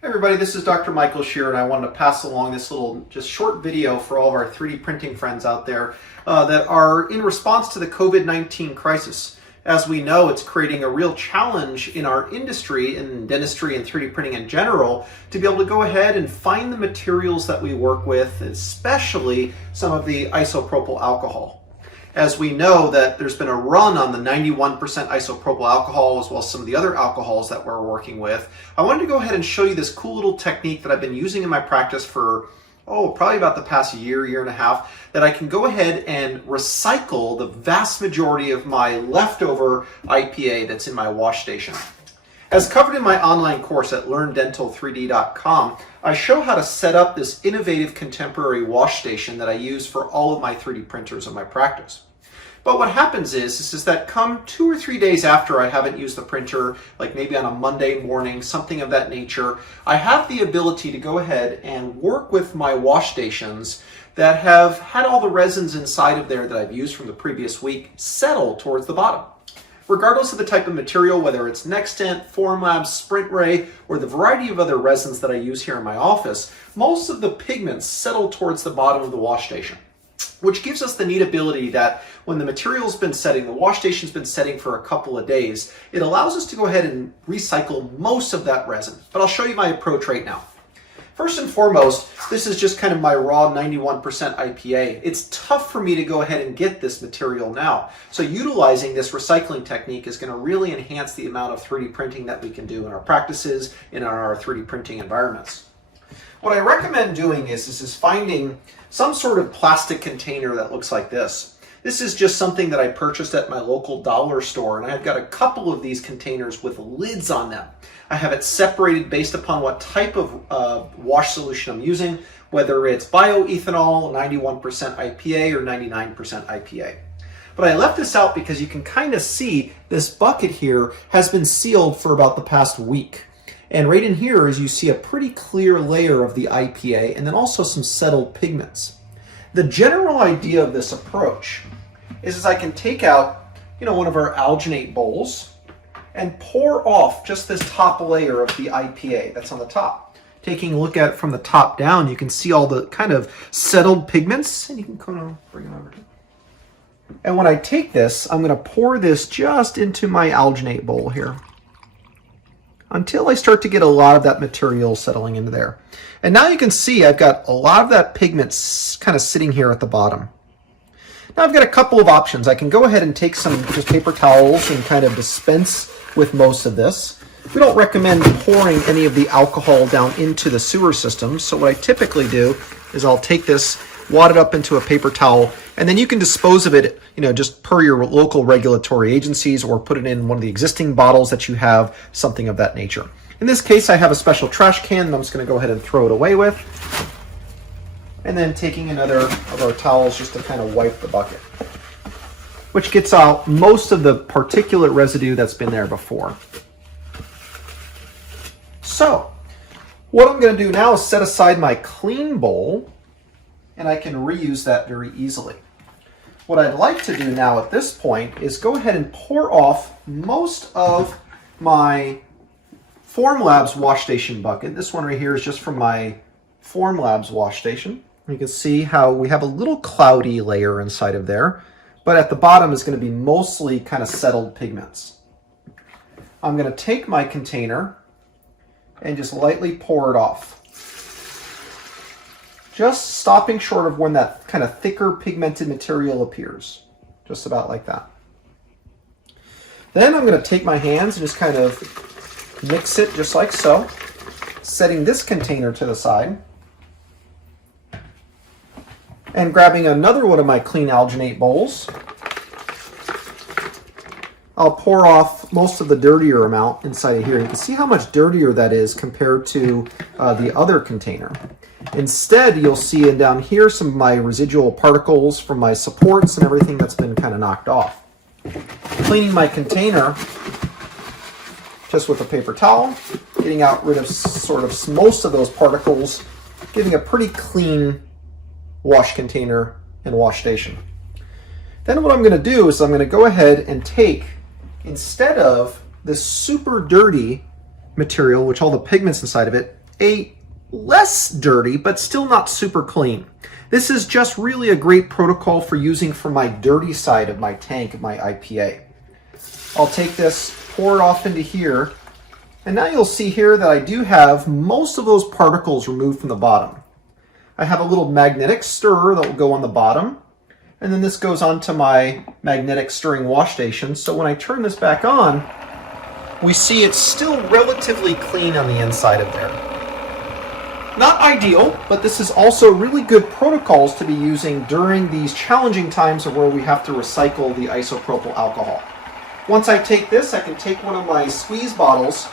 Hey everybody, this is Dr. Michael Shear, and I wanted to pass along this little just short video for all of our 3D printing friends out there that are in response to the COVID-19 crisis. As we know, it's creating a real challenge in our industry, in dentistry and 3D printing in general, to be able to go ahead and find the materials that we work with, especially some of the isopropyl alcohol. As we know that there's been a run on the 91% isopropyl alcohol as well as some of the other alcohols that we're working with, I wanted to go ahead and show you this cool little technique that I've been using in my practice for, probably about the past year and a half, that I can go ahead and recycle the vast majority of my leftover IPA that's in my wash station. As covered in my online course at LearnDental3D.com, I show how to set up this innovative contemporary wash station that I use for all of my 3D printers in my practice. But what happens is that come 2 or 3 days after I haven't used the printer, like maybe on a Monday morning, something of that nature, I have the ability to go ahead and work with my wash stations that have had all the resins inside of there that I've used from the previous week settle towards the bottom. Regardless of the type of material, whether it's Nextent, Formlabs, Sprint Ray, or the variety of other resins that I use here in my office, most of the pigments settle towards the bottom of the wash station, which gives us the neat ability that when the material's been setting, the wash station's been setting for a couple of days, it allows us to go ahead and recycle most of that resin. But I'll show you my approach right now. First and foremost, this is just kind of my raw 91% IPA. It's tough for me to go ahead and get this material now. So utilizing this recycling technique is going to really enhance the amount of 3D printing that we can do in our practices, in our 3D printing environments. What I recommend doing is finding some sort of plastic container that looks like this. This is just something that I purchased at my local dollar store, and I've got a couple of these containers with lids on them. I have it separated based upon what type of wash solution I'm using, whether it's bioethanol, 91% IPA, or 99% IPA. But I left this out because you can kind of see this bucket here has been sealed for about the past week. And right in here is you see a pretty clear layer of the IPA and then also some settled pigments. The general idea of this approach is I can take out, one of our alginate bowls and pour off just this top layer of the IPA that's on the top. Taking a look at it from the top down, you can see all the kind of settled pigments, and you can kind of bring it over. And when I take this, I'm going to pour this just into my alginate bowl here until I start to get a lot of that material settling into there. And now you can see I've got a lot of that pigment kind of sitting here at the bottom. Now I've got a couple of options. I can go ahead and take some just paper towels and kind of dispense with most of this. We don't recommend pouring any of the alcohol down into the sewer system. So what I typically do is I'll take this, wad it up into a paper towel, and then you can dispose of it, just per your local regulatory agencies, or put it in one of the existing bottles that you have, something of that nature. In this case, I have a special trash can that I'm just going to go ahead and throw it away with. And then taking another of our towels just to kind of wipe the bucket, which gets out most of the particulate residue that's been there before. So what I'm going to do now is set aside my clean bowl, and I can reuse that very easily. What I'd like to do now at this point is go ahead and pour off most of my Formlabs wash station bucket. This one right here is just from my Formlabs wash station. You can see how we have a little cloudy layer inside of there, but at the bottom is going to be mostly kind of settled pigments. I'm going to take my container and just lightly pour it off. Just stopping short of when that kind of thicker pigmented material appears. Just about like that. Then I'm going to take my hands and just kind of mix it just like so, setting this container to the side, and grabbing another one of my clean alginate bowls. I'll pour off most of the dirtier amount inside of here. You can see how much dirtier that is compared to the other container. Instead, you'll see down here some of my residual particles from my supports and everything that's been kind of knocked off. Cleaning my container just with a paper towel, getting rid of sort of most of those particles, giving a pretty clean wash container and wash station. Then what I'm going to do is I'm going to go ahead and take, instead of this super dirty material, which all the pigments inside of it, a less dirty, but still not super clean. This is just really a great protocol for using for my dirty side of my tank, my IPA. I'll take this, pour it off into here, and now you'll see here that I do have most of those particles removed from the bottom. I have a little magnetic stirrer that will go on the bottom, and then this goes onto my magnetic stirring wash station. So when I turn this back on, we see it's still relatively clean on the inside of there. Not ideal, but this is also really good protocols to be using during these challenging times of where we have to recycle the isopropyl alcohol. Once I take this, I can take one of my squeeze bottles,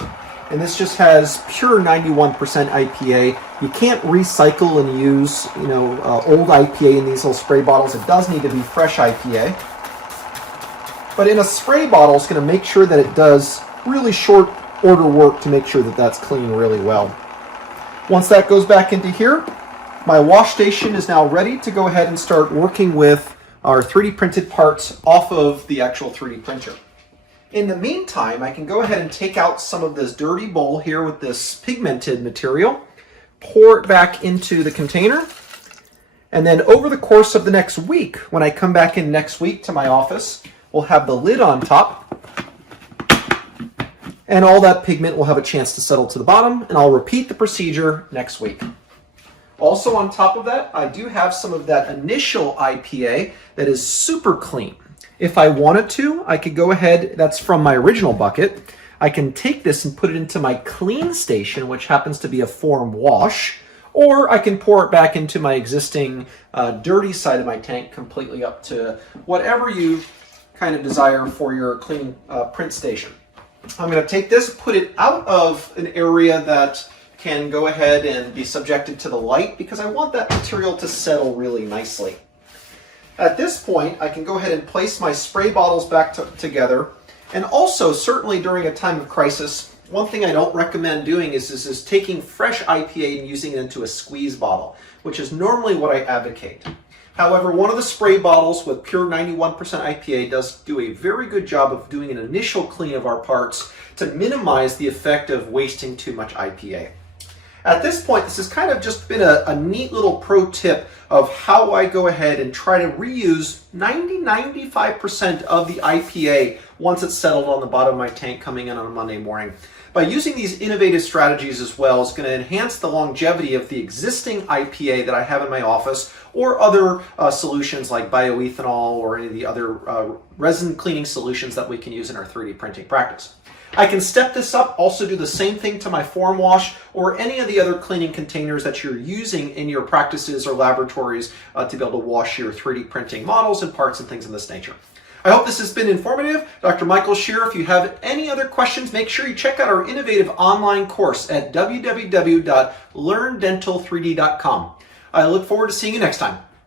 and this just has pure 91% IPA. You can't recycle and use, old IPA in these little spray bottles. It does need to be fresh IPA. But in a spray bottle, it's going to make sure that it does really short order work to make sure that that's clean really well. Once that goes back into here, my wash station is now ready to go ahead and start working with our 3D printed parts off of the actual 3D printer. In the meantime, I can go ahead and take out some of this dirty bowl here with this pigmented material, pour it back into the container, and then over the course of the next week, when I come back in next week to my office, we'll have the lid on top, and all that pigment will have a chance to settle to the bottom, and I'll repeat the procedure next week. Also on top of that, I do have some of that initial IPA that is super clean. If I wanted to, I could go ahead, that's from my original bucket, I can take this and put it into my clean station, which happens to be a form wash, or I can pour it back into my existing dirty side of my tank, completely up to whatever you kind of desire for your clean print station. I'm going to take this, put it out of an area that can go ahead and be subjected to the light, because I want that material to settle really nicely. At this point, I can go ahead and place my spray bottles back together. And also, certainly during a time of crisis, one thing I don't recommend doing is taking fresh IPA and using it into a squeeze bottle, which is normally what I advocate. However, one of the spray bottles with pure 91% IPA does do a very good job of doing an initial clean of our parts to minimize the effect of wasting too much IPA. At this point, this has kind of just been a neat little pro tip of how I go ahead and try to reuse 90-95% of the IPA once it's settled on the bottom of my tank coming in on a Monday morning. By using these innovative strategies as well, it's going to enhance the longevity of the existing IPA that I have in my office, or other solutions like bioethanol or any of the other resin cleaning solutions that we can use in our 3D printing practice. I can step this up, also do the same thing to my form wash or any of the other cleaning containers that you're using in your practices or laboratories to be able to wash your 3D printing models and parts and things of this nature. I hope this has been informative. Dr. Michael Shearer, if you have any other questions, make sure you check out our innovative online course at www.learndental3d.com. I look forward to seeing you next time.